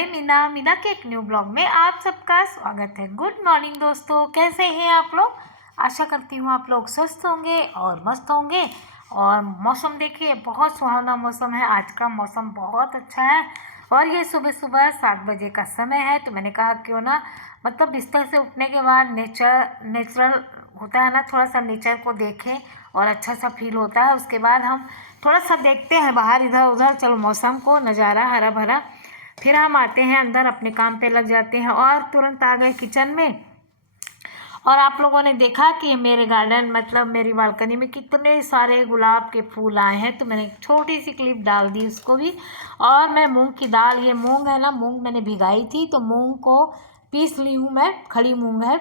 मैं मीना के एक न्यू ब्लॉग में आप सबका स्वागत है। गुड मॉर्निंग दोस्तों, कैसे हैं आप लोग। आशा करती हूँ आप लोग स्वस्थ होंगे और मस्त होंगे। और मौसम देखिए, बहुत सुहावना मौसम है। आज का मौसम बहुत अच्छा है और ये सुबह सुबह 7 बजे का समय है। तो मैंने कहा क्यों ना, मतलब बिस्तर से उठने के बाद नेचुरल होता है ना, थोड़ा सा नेचर को देखें और अच्छा सा फील होता है। उसके बाद हम थोड़ा सा देखते हैं बाहर इधर उधर, चलो मौसम को, नज़ारा हरा भरा। फिर हम आते हैं अंदर, अपने काम पे लग जाते हैं और तुरंत आ गए किचन में। और आप लोगों ने देखा कि मेरे गार्डन, मतलब मेरी बालकनी में कितने सारे गुलाब के फूल आए हैं। तो मैंने एक छोटी सी क्लिप डाल दी उसको भी। और मैं मूंग की दाल, ये मूंग है ना, मूंग मैंने भिगाई थी तो मूंग को पीस ली हूँ मैं, खड़ी मूंग है।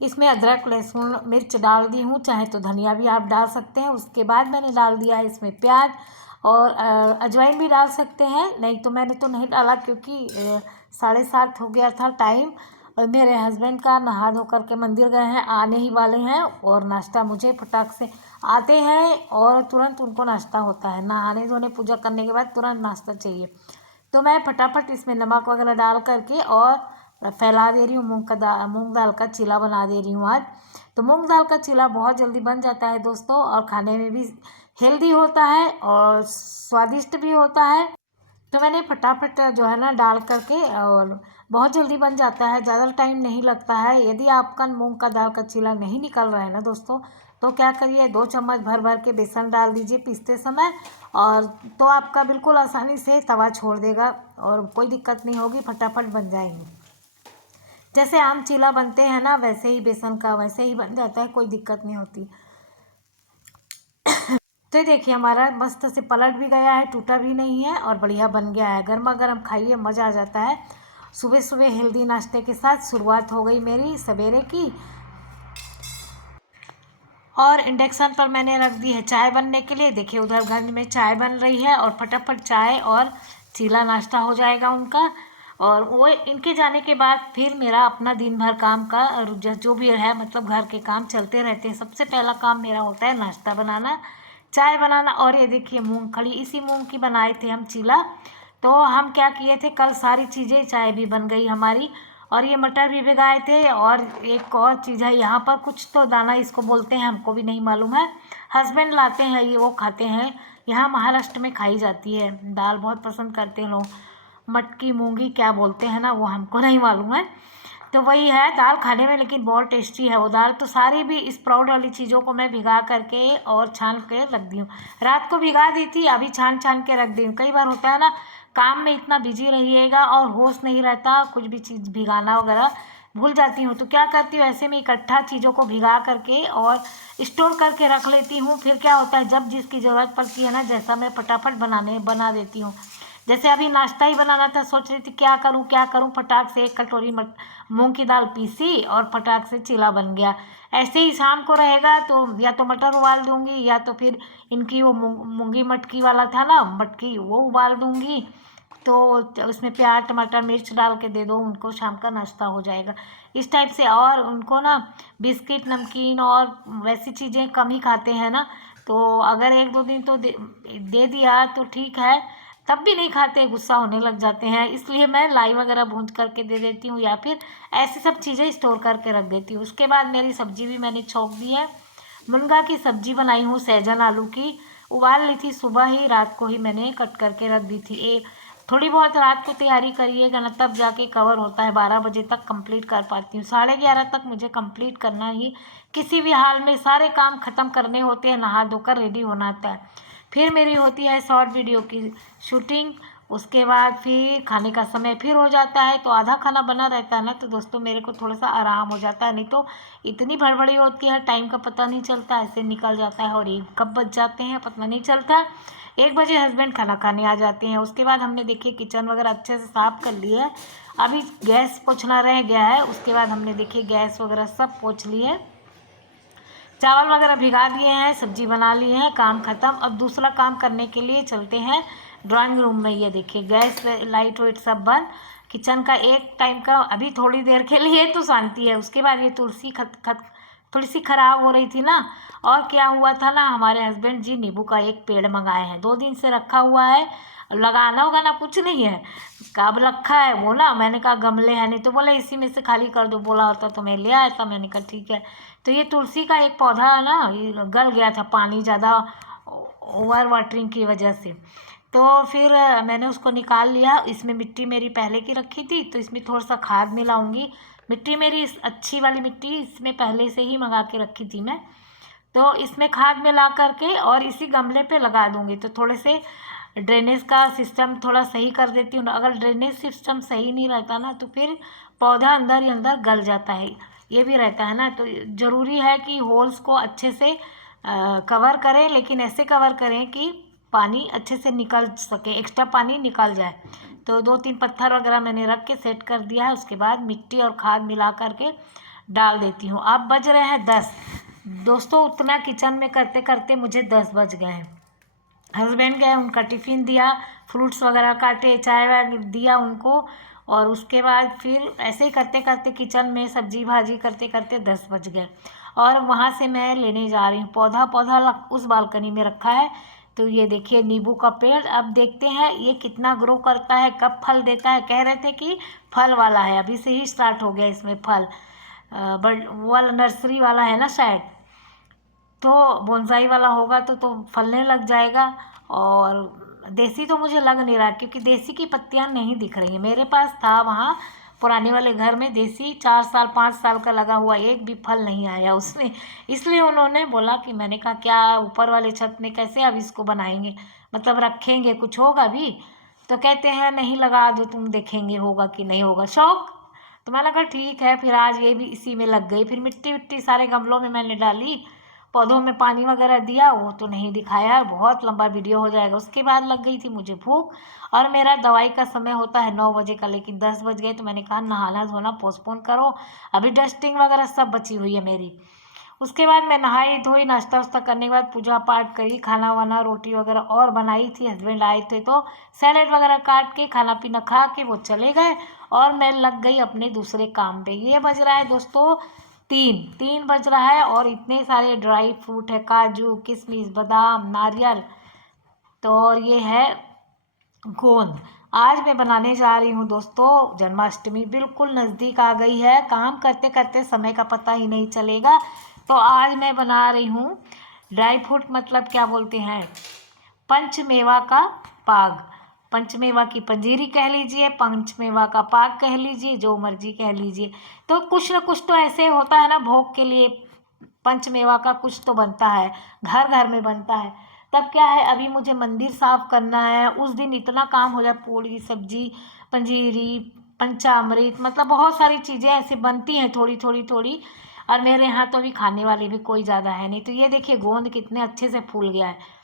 इसमें अदरक लहसुन मिर्च डाल दी हूँ, चाहे तो धनिया भी आप डाल सकते हैं। उसके बाद मैंने डाल दिया है इसमें प्याज और अजवाइन भी डाल सकते हैं, नहीं तो मैंने तो नहीं डाला क्योंकि 7:30 हो गया था टाइम। और मेरे हस्बैंड का नहा धो करके मंदिर गए हैं, आने ही वाले हैं। और नाश्ता मुझे फटाक से आते हैं और तुरंत उनको नाश्ता होता है, नहाने धोने पूजा करने के बाद तुरंत नाश्ता चाहिए। तो मैं फटाफट इसमें नमक वगैरह डाल करके और फैला दे रही हूँ। मूंग दाल का चीला बना दे रही हूँ आज। तो मूंग दाल का चीला बहुत जल्दी बन जाता है दोस्तों, और खाने में भी हेल्दी होता है और स्वादिष्ट भी होता है। तो मैंने फटाफट जो है ना डाल करके, और बहुत जल्दी बन जाता है, ज़्यादा टाइम नहीं लगता है। यदि आपका मूंग का दाल का चीला नहीं निकल रहा है ना दोस्तों, तो क्या करिए, 2 चम्मच भर भर के बेसन डाल दीजिए पीसते समय, और तो आपका बिल्कुल आसानी से तवा छोड़ देगा और कोई दिक्कत नहीं होगी, फटाफट बन जाएंगे। जैसे आम चीला बनते हैं ना, वैसे ही बेसन का वैसे ही बन जाता है, कोई दिक्कत नहीं होती। तो देखिए हमारा मस्त से पलट भी गया है, टूटा भी नहीं है और बढ़िया बन गया है। गर्मा गर्म खाइए, मज़ा आ जाता है। सुबह सुबह हेल्दी नाश्ते के साथ शुरुआत हो गई मेरी सवेरे की। और इंडक्शन पर मैंने रख दी है चाय बनने के लिए। देखिए उधर घर में चाय बन रही है और फटाफट चाय और चीला नाश्ता हो जाएगा उनका। और वो इनके जाने के बाद फिर मेरा अपना दिन भर काम का जो भी है, मतलब घर के काम चलते रहते हैं। सबसे पहला काम मेरा होता है नाश्ता बनाना, चाय बनाना। और ये देखिए मूंगफली, इसी मूंग की बनाए थे हम चीला। तो हम क्या किए थे, कल सारी चीज़ें, चाय भी बन गई हमारी और ये मटर भी भिगाए थे। और एक और चीज़ है यहाँ पर, कुछ तो दाना इसको बोलते हैं, हमको भी नहीं मालूम है। हस्बैंड लाते हैं ये, वो खाते हैं। यहाँ महाराष्ट्र में खाई जाती है दाल, बहुत पसंद करते हैं लोग। मटकी मूंगी क्या बोलते हैं ना, वो हमको नहीं मालूम है। तो वही है दाल खाने में, लेकिन बहुत टेस्टी है वो दाल। तो सारी भी स्प्राउट वाली चीज़ों को मैं भिगा करके और छान के रख दी हूँ। रात को भिगा दी थी, अभी छान छान के रख दी हूँ। कई बार होता है ना, काम में इतना बिजी रहिएगा और होश नहीं रहता, कुछ भी चीज़ भिगाना वगैरह भूल जाती हूँ। तो क्या करती हूँ, ऐसे में इकट्ठा चीज़ों को भिगा करके और स्टोर करके रख लेती हूँ। फिर क्या होता है, जब जिसकी ज़रूरत पड़ती है ना, जैसा मैं फटाफट बना देती हूँ। जैसे अभी नाश्ता ही बनाना था, सोच रही थी क्या करूँ, फटाक से 1 कटोरी मूंग की दाल पीसी और फटाक से चीला बन गया। ऐसे ही शाम को रहेगा तो या तो मटर उबाल दूंगी, या तो फिर इनकी वो मूंगी मटकी वाला था ना, मटकी, वो उबाल दूंगी। तो उसमें प्याज टमाटर मिर्च डाल के दे दो उनको, शाम का नाश्ता हो जाएगा इस टाइप से। और उनको ना बिस्किट नमकीन और वैसी चीज़ें कम ही खाते हैं ना, तो अगर 1-2 दिन तो दे दिया तो ठीक है, तब भी नहीं खाते, गुस्सा होने लग जाते हैं। इसलिए मैं लाई वगैरह भूंज करके दे देती हूँ, या फिर ऐसी सब चीज़ें स्टोर करके रख देती हूँ। उसके बाद मेरी सब्जी भी मैंने छौंक दी है। मुनगा की सब्जी बनाई हूँ, सहजन आलू की। उबाल ली थी सुबह ही, रात को ही मैंने कट करके रख दी थी। थोड़ी बहुत रात को तैयारी करिएगा ना, तब जाके कवर होता है। 12 बजे तक कंप्लीट कर पाती हूँ, 11:30 तक मुझे कंप्लीट करना ही, किसी भी हाल में सारे काम ख़त्म करने होते हैं, नहा धोकर रेडी होना होता है। फिर मेरी होती है शॉर्ट वीडियो की शूटिंग। उसके बाद फिर खाने का समय फिर हो जाता है, तो आधा खाना बना रहता है ना, तो दोस्तों मेरे को थोड़ा सा आराम हो जाता है। नहीं तो इतनी भड़बड़ी होती है, टाइम का पता नहीं चलता, ऐसे निकल जाता है। और 1 कब बज जाते हैं पता नहीं चलता। 1 बजे हस्बैंड खाना खाने आ जाते हैं। उसके बाद हमने देखिए किचन वगैरह अच्छे से साफ़ कर लिया है, अभी गैस पोछना रह गया है। उसके बाद हमने देखिए गैस वगैरह सब पोछ लिए है, चावल वगैरह भिगा दिए हैं, सब्जी बना लिए हैं, काम ख़त्म। अब दूसरा काम करने के लिए चलते हैं ड्राइंग रूम में। ये देखिए गैस लाइट वाइट सब बंद, किचन का एक टाइम का अभी थोड़ी देर के लिए तो शांति है। उसके बाद ये तुलसी थोड़ी सी ख़राब हो रही थी ना, और क्या हुआ था ना, हमारे हस्बैंड जी नींबू का एक पेड़ मंगाए हैं, 2 दिन से रखा हुआ है। लगाना उगाना कुछ नहीं है। कब रखा है वो ना, मैंने कहा गमले है नहीं, तो बोला इसी में से खाली कर दो, बोला होता तो मैं ले आया था। मैंने कहा ठीक है। तो ये तुलसी का एक पौधा है ना, ये गल गया था पानी ज़्यादा ओवर वाटरिंग की वजह से। तो फिर मैंने उसको निकाल लिया। इसमें मिट्टी मेरी पहले की रखी थी, तो इसमें थोड़ा सा खाद मिलाऊंगी। मिट्टी मेरी अच्छी वाली मिट्टी इसमें पहले से ही मंगा के रखी थी मैं, तो इसमें खाद मिला करके और इसी गमले पे लगा दूंगी। तो थोड़े से ड्रेनेज का सिस्टम थोड़ा सही कर देती हूँ। अगर ड्रेनेज सिस्टम सही नहीं रहता ना, तो फिर पौधा अंदर ही अंदर गल जाता है, ये भी रहता है ना। तो ज़रूरी है कि होल्स को अच्छे से कवर करें, लेकिन ऐसे कवर करें कि पानी अच्छे से निकल सके, एक्स्ट्रा पानी निकल जाए। तो 2-3 पत्थर वगैरह मैंने रख के सेट कर दिया है। उसके बाद मिट्टी और खाद मिला करके डाल देती हूँ। अब बज रहे हैं 10 दोस्तों। उतना किचन में करते करते मुझे 10 बज गए हैं। हस्बैंड गए, उनका टिफ़िन दिया, फ्रूट्स वगैरह काटे, चाय वाय दिया उनको, और उसके बाद फिर ऐसे ही करते करते किचन में सब्जी भाजी करते करते 10 बज गए। और वहाँ से मैं लेने जा रही हूँ पौधा उस बालकनी में रखा है। तो ये देखिए नींबू का पेड़, अब देखते हैं ये कितना ग्रो करता है, कब फल देता है। कह रहे थे कि फल वाला है, अभी से ही स्टार्ट हो गया इसमें फल। बट वो वाला नर्सरी वाला है ना शायद, तो बोनसाई वाला होगा तो फलने लग जाएगा। और देसी तो मुझे लग नहीं रहा, क्योंकि देसी की पत्तियां नहीं दिख रही हैं। मेरे पास था वहाँ पुराने वाले घर में देसी 4 साल 5 साल का लगा हुआ, एक भी फल नहीं आया उसमें। इसलिए उन्होंने बोला कि, मैंने कहा क्या ऊपर वाले छत में कैसे अब इसको बनाएंगे, मतलब रखेंगे, कुछ होगा भी। तो कहते हैं नहीं लगा दो, तुम देखेंगे होगा कि नहीं होगा, शौक। तो मैंने कहा ठीक है। फिर आज ये भी इसी में लग गई। फिर मिट्टी विट्टी सारे गमलों में मैंने डाली, पौधों में पानी वगैरह दिया, वो तो नहीं दिखाया, बहुत लंबा वीडियो हो जाएगा। उसके बाद लग गई थी मुझे भूख, और मेरा दवाई का समय होता है 9 बजे का, लेकिन 10 बज गए। तो मैंने कहा नहाना धोना पोस्टपोन करो, अभी डस्टिंग वगैरह सब बची हुई है मेरी। उसके बाद मैं नहाई धोई, नाश्ता वास्ता करने के बाद पूजा पाठ करी, खाना वाना रोटी वगैरह और बनाई थी। हस्बैंड आए थे तो सैलेड वगैरह काट के खाना पीना खा के वो चले गए, और मैं लग गई अपने दूसरे काम पे। ये बज रहा है दोस्तों 3 बज रहा है, और इतने सारे ड्राई फ्रूट है, काजू किशमिश बादाम नारियल, तो और ये है गोंद। आज मैं बनाने जा रही हूँ दोस्तों, जन्माष्टमी बिल्कुल नज़दीक आ गई है, काम करते करते समय का पता ही नहीं चलेगा। तो आज मैं बना रही हूँ ड्राई फ्रूट, मतलब क्या बोलते हैं, पंचमेवा का पाग। पंचमेवा की पंजीरी कह लीजिए, पंचमेवा का पाग कह लीजिए, जो मर्जी कह लीजिए। तो कुछ न कुछ तो ऐसे होता है ना, भोग के लिए पंचमेवा का कुछ तो बनता है, घर घर में बनता है। तब क्या है, अभी मुझे मंदिर साफ करना है, उस दिन इतना काम हो जाए, पूड़ी सब्जी पंजीरी पंचामृत, मतलब बहुत सारी चीज़ें ऐसी बनती हैं थोड़ी थोड़ी थोड़ी। और मेरे यहाँ तो अभी खाने वाले भी कोई ज़्यादा है नहीं। तो ये देखिए गोंद कितने अच्छे से फूल गया है।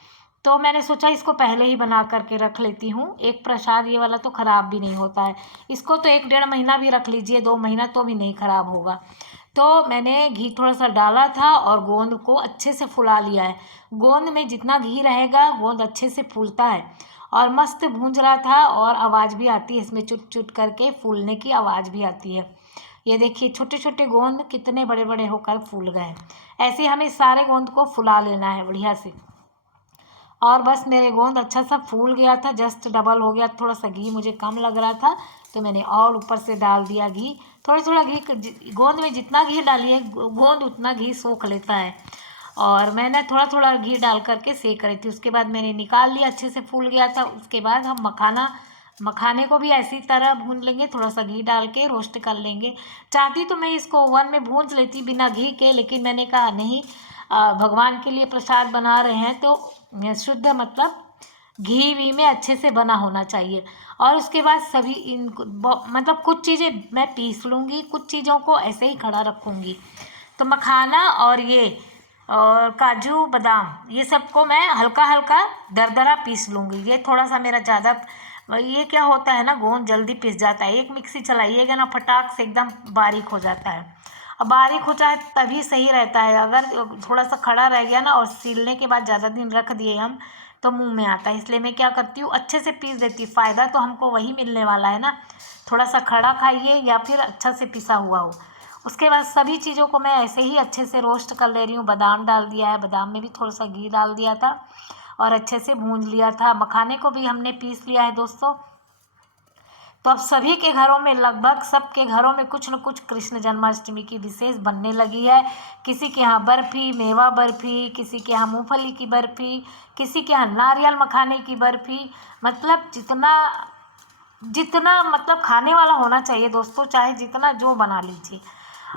तो मैंने सोचा इसको पहले ही बना करके रख लेती हूँ। एक प्रसाद ये वाला तो ख़राब भी नहीं होता है, इसको तो 1-1.5 महीना भी रख लीजिए, 2 महीना तो भी नहीं ख़राब होगा। तो मैंने घी थोड़ा सा डाला था और गोंद को अच्छे से फुला लिया है। गोंद में जितना घी रहेगा गोंद अच्छे से फूलता है, और मस्त भूंज रहा था, और आवाज़ भी आती है इसमें, चुट चुट करके फूलने की आवाज़ भी आती है। ये देखिए छोटे छोटे गोंद कितने बड़े बड़े होकर फूल गए। ऐसे ही हमें सारे गोंद को फुला लेना है बढ़िया से। और बस मेरे गोंद अच्छा सा फूल गया था, जस्ट डबल हो गया। थोड़ा सा घी मुझे कम लग रहा था, तो मैंने और ऊपर से डाल दिया घी। थोड़ा थोड़ा घी, गोंद में जितना घी डालिए गोंद उतना घी सोख लेता है। और मैंने थोड़ा थोड़ा घी डाल करके सेक रही थी। उसके बाद मैंने निकाल लिया, अच्छे से फूल गया था। उसके बाद हम मखाने को भी ऐसी तरह भून लेंगे, थोड़ा सा घी डाल के रोस्ट कर लेंगे। चाहती तो मैं इसको ओवन में भून लेती बिना घी के, लेकिन मैंने कहा नहीं, भगवान के लिए प्रसाद बना रहे हैं तो शुद्ध, मतलब घी वी में अच्छे से बना होना चाहिए। और उसके बाद सभी इनको मतलब कुछ चीज़ें मैं पीस लूँगी, कुछ चीज़ों को ऐसे ही खड़ा रखूँगी। तो मखाना और ये और काजू बादाम ये सबको मैं हल्का हल्का दरदरा पीस लूँगी। ये थोड़ा सा मेरा ज़्यादा, ये क्या होता है ना, गोंद जल्दी पिस जाता है। एक मिक्सी चलाइएगा ना, फटाक से एकदम बारीक हो जाता है। अब बारीक हो जाए तभी सही रहता है, अगर थोड़ा सा खड़ा रह गया ना और सीलने के बाद ज़्यादा दिन रख दिए हम, तो मुंह में आता है। इसलिए मैं क्या करती हूँ, अच्छे से पीस देती हूँ। फ़ायदा तो हमको वही मिलने वाला है ना, थोड़ा सा खड़ा खाइए या फिर अच्छा से पिसा हुआ हो। उसके बाद सभी चीज़ों को मैं ऐसे ही अच्छे से रोस्ट कर ले रही हूँ। बादाम डाल दिया है, बादाम में भी थोड़ा सा घी डाल दिया था। और अच्छे से भून लिया था। मखाने को भी हमने पीस लिया है दोस्तों। तो अब सभी के घरों में, लगभग सबके घरों में कुछ न कुछ कृष्ण जन्माष्टमी की विशेष बनने लगी है। किसी के यहाँ बर्फ़ी, मेवा बर्फ़ी, किसी के यहाँ मूंगफली की बर्फ़ी, किसी के यहाँ नारियल मखाने की बर्फ़ी। मतलब जितना जितना मतलब खाने वाला होना चाहिए दोस्तों, चाहे जितना जो बना लीजिए।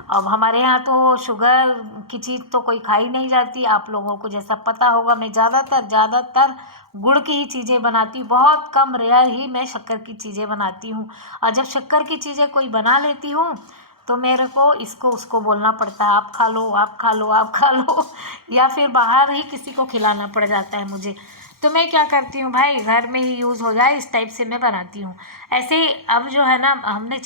अब हमारे यहाँ तो शुगर की चीज़ तो कोई खाई नहीं जाती। आप लोगों को जैसा पता होगा, मैं ज़्यादातर गुड़ की ही चीज़ें बनाती हूँ। बहुत कम, रेयर ही मैं शक्कर की चीज़ें बनाती हूँ। और जब शक्कर की चीज़ें कोई बना लेती हूँ तो मेरे को इसको उसको बोलना पड़ता है, आप खा लो, आप खा लो, आप खा लो या फिर बाहर ही किसी को खिलाना पड़ जाता है मुझे। तो मैं क्या करती हूँ भाई, घर में ही यूज़ हो जाए इस टाइप से मैं बनाती हूँ। ऐसे ही अब जो है ना, हमने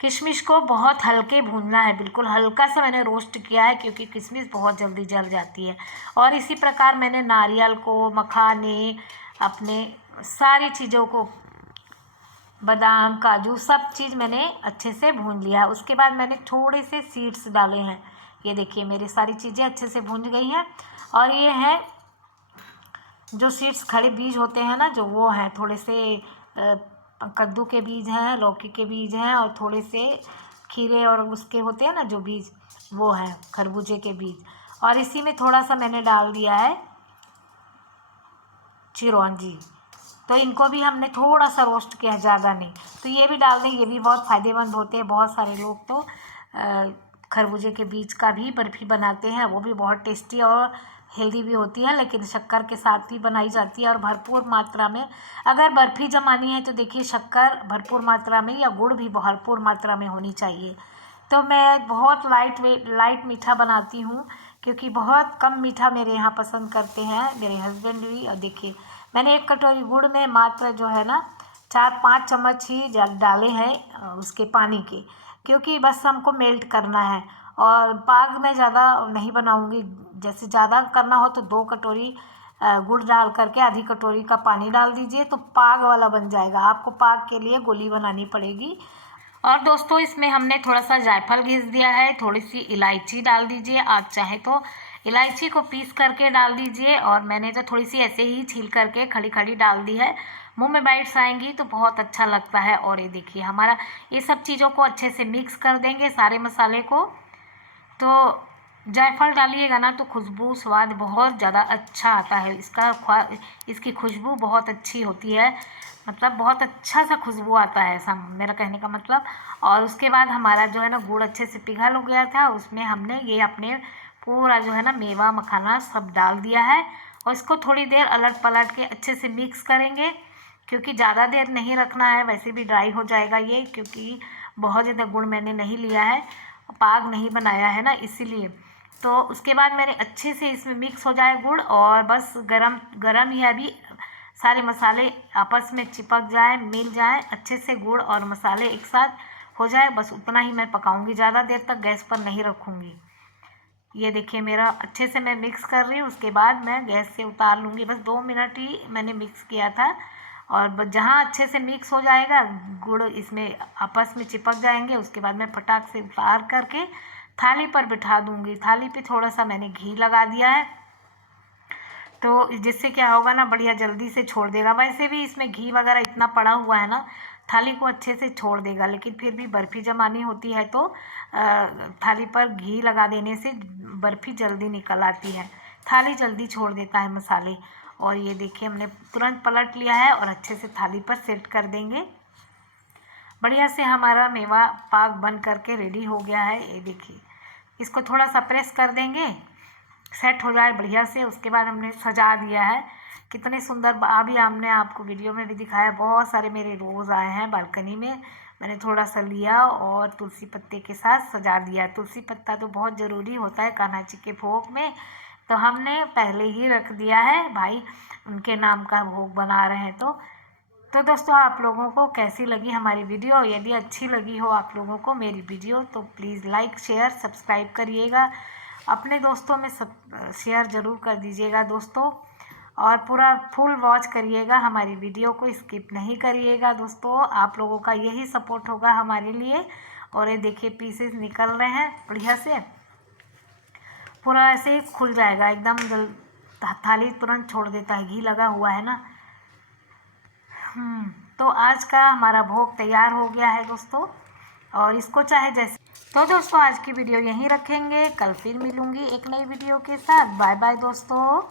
किशमिश को बहुत हल्के भूनना है, बिल्कुल हल्का सा मैंने रोस्ट किया है, क्योंकि किशमिश बहुत जल्दी जल जाती है। और इसी प्रकार मैंने नारियल को, मखाने, अपने सारी चीज़ों को, बादाम, काजू, सब चीज़ मैंने अच्छे से भून लिया है। उसके बाद मैंने थोड़े से सीड्स डाले हैं। ये देखिए मेरी सारी चीज़ें अच्छे से भून गई हैं। और ये हैं जो सीड्स, खड़े बीज होते हैं ना, जो वो हैं, थोड़े से कद्दू के बीज हैं, लौकी के बीज हैं, और थोड़े से खीरे और उसके होते हैं ना जो बीज, वो हैं खरबूजे के बीज। और इसी में थोड़ा सा मैंने डाल दिया है चिरौंजी। तो इनको भी हमने थोड़ा सा रोस्ट किया है, ज़्यादा नहीं। तो ये भी डाल दें, ये भी बहुत फ़ायदेमंद होते हैं। बहुत सारे लोग तो खरबूजे के बीज का भी बर्फ़ी बनाते हैं, वो भी बहुत टेस्टी और हेल्दी भी होती है, लेकिन शक्कर के साथ ही बनाई जाती है और भरपूर मात्रा में। अगर बर्फ़ी जमानी है तो देखिए शक्कर भरपूर मात्रा में या गुड़ भी भरपूर मात्रा में होनी चाहिए। तो मैं बहुत लाइट मीठा बनाती हूँ, क्योंकि बहुत कम मीठा मेरे यहाँ पसंद करते हैं, मेरे हस्बैंड भी। और देखिए मैंने 1 कटोरी गुड़ में मात्र जो है ना 4-5 चम्मच ही डाले हैं उसके पानी के, क्योंकि बस हमको मेल्ट करना है। और पाग मैं ज़्यादा नहीं बनाऊंगी, जैसे ज़्यादा करना हो तो 2 कटोरी गुड़ डाल करके आधी कटोरी का पानी डाल दीजिए, तो पाग वाला बन जाएगा। आपको पाग के लिए गोली बनानी पड़ेगी। और दोस्तों इसमें हमने थोड़ा सा जायफल घिस दिया है, थोड़ी सी इलायची डाल दीजिए, आप चाहे तो इलायची को पीस करके डाल दीजिए। और मैंने तो थोड़ी सी ऐसे ही छील करके खड़ी खड़ी डाल दी है, मुंह में बाइट्स आएंगी तो बहुत अच्छा लगता है। और ये देखिए हमारा, ये सब चीज़ों को अच्छे से मिक्स कर देंगे, सारे मसाले को। तो जायफल डालिएगा ना तो खुशबू, स्वाद बहुत ज़्यादा अच्छा आता है। इसकी खुशबू बहुत अच्छी होती है, मतलब बहुत अच्छा सा खुशबू आता है, ऐसा मेरा कहने का मतलब। और उसके बाद हमारा जो है ना गुड़ अच्छे से पिघल हो गया था, उसमें हमने ये अपने पूरा जो है ना मेवा मखाना सब डाल दिया है। और इसको थोड़ी देर अलट पलट के अच्छे से मिक्स करेंगे, क्योंकि ज़्यादा देर नहीं रखना है, वैसे भी ड्राई हो जाएगा ये, क्योंकि बहुत ज़्यादा गुड़ मैंने नहीं लिया है, पाग नहीं बनाया है ना, इसीलिए। तो उसके बाद मैंने अच्छे से इसमें मिक्स हो जाए गुड़, और बस गरम गरम ही अभी सारे मसाले आपस में चिपक जाए, मिल जाए अच्छे से, गुड़ और मसाले एक साथ हो जाए, बस उतना ही मैं पकाऊंगी, ज़्यादा देर तक गैस पर नहीं रखूँगी। ये देखिए मेरा अच्छे से मैं मिक्स कर रही हूँ, उसके बाद मैं गैस से उतार लूँगी। बस 2 मिनट ही मैंने मिक्स किया था। और जहाँ अच्छे से मिक्स हो जाएगा, गुड़ इसमें आपस में चिपक जाएंगे, उसके बाद मैं फटाक से उतार करके थाली पर बिठा दूँगी। थाली पे थोड़ा सा मैंने घी लगा दिया है, तो जिससे क्या होगा ना, बढ़िया जल्दी से छोड़ देगा। वैसे भी इसमें घी वगैरह इतना पड़ा हुआ है ना, थाली को अच्छे से छोड़ देगा। लेकिन फिर भी बर्फ़ी जमानी होती है तो थाली पर घी लगा देने से बर्फ़ी जल्दी निकल आती है, थाली जल्दी छोड़ देता है मसाले। और ये देखिए हमने तुरंत पलट लिया है और अच्छे से थाली पर सेट कर देंगे। बढ़िया से हमारा मेवा पाक बन करके रेडी हो गया है। ये देखिए इसको थोड़ा सा प्रेस कर देंगे, सेट हो जाए बढ़िया से। उसके बाद हमने सजा दिया है, कितने सुंदर। अभी हमने आपको वीडियो में भी दिखाया, बहुत सारे मेरे रोज़ आए हैं बालकनी में, मैंने थोड़ा सा लिया और तुलसी पत्ते के साथ सजा दिया। तुलसी पत्ता तो बहुत ज़रूरी होता है कान्हा जी के भोग में, तो हमने पहले ही रख दिया है, भाई उनके नाम का भोग बना रहे हैं। तो दोस्तों आप लोगों को कैसी लगी हमारी वीडियो? यदि अच्छी लगी हो आप लोगों को मेरी वीडियो, तो प्लीज़ लाइक शेयर सब्सक्राइब करिएगा, अपने दोस्तों में सब शेयर ज़रूर कर दीजिएगा दोस्तों। और पूरा फुल वॉच करिएगा हमारी वीडियो को, स्किप नहीं करिएगा दोस्तों, आप लोगों का यही सपोर्ट होगा हमारे लिए। और ये देखिए पीसेस निकल रहे हैं बढ़िया से, पूरा ऐसे ही खुल जाएगा एकदम थाली तुरंत छोड़ देता है, घी लगा हुआ है ना। तो आज का हमारा भोग तैयार हो गया है दोस्तों। और इसको चाहे जैसे, तो दोस्तों आज की वीडियो यहीं रखेंगे, कल फिर मिलूंगी एक नई वीडियो के साथ। बाय बाय दोस्तों।